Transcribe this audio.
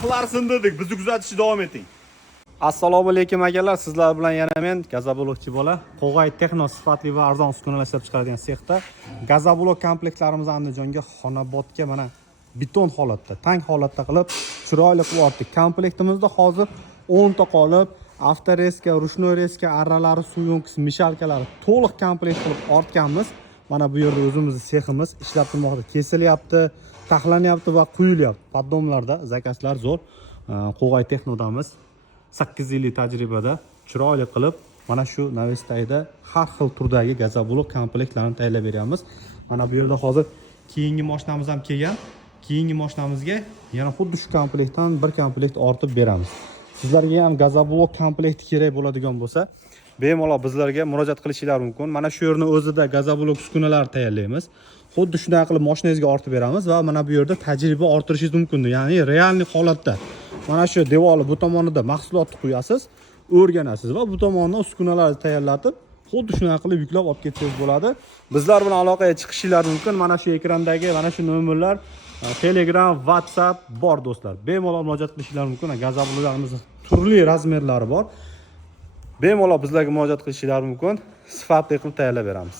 narxlar sindirdik. Bizni kuzatishni davom eting. Assalomu alaykum akalar, sizlar bilan yana men Gazabulokchi bola. Qo'g'ay Texno sifatli va arzon uskunalar ishlab chiqaradigan sexda Gazabulok komplektlarimizni Andijonga, Xonobodga mana beton holatda, tank holatda qilib chiroyli qilib ortdik. Komplektimizda hozir 10 ta qolib, avtoreska, rushnoy reska, arralari, suyunks, mishalkalari to'liq komplekt qilib ortganmiz. Mana bu yerda o'zimizning seximiz ishlab turmoqda, kesilyapti, taxlanyapti va quyilyapti. Poddomlarda zakazlar zo'r. Qo'g'ay Texnodamiz. 8 yillik tajribada chiroyli qilib mana shu Navestayda har xil turdagi Gazabulok komplektlarini tayyorlab beramiz. Mana bu yerda hozir keyingi mashinamiz ham kelgan. Keyingi mashinamizga yana xuddi shu komplektdan bir komplekt ortib beramiz. Sizlarga ham Gazabulok komplekti kerak bo'ladigan bo'lsa, bemalol bizlarga murojaat qilishingiz mumkin. Mana shu yerning o'zida Gazabulok uskunalar tayyorlaymiz. Xuddi shunday qilib mashinangizga ortib beramiz va mana bu yerda tajriba orttirishingiz mumkin. Ya'ni realniy holatda mana shu devori bu tomonida mahsulotni qo'yasiz, o'rganasiz va bu tomondan uskunalarni tayyorlatib, xuddi shunday qilib yuklab olib ketsangiz bo'ladi. Bizlar bilan aloqaga chiqishingiz mumkin. Mana shu ekrandagi mana shu nomerlar Telegram, WhatsApp bor do'stlar. Bemalol murojaat qilishingiz mumkin. Gazabuloklarimiz turli razmerlari bor. Bemalol bizlarga murojaat qilishingiz mumkin. Sifatli qilib tayyorlab beramiz.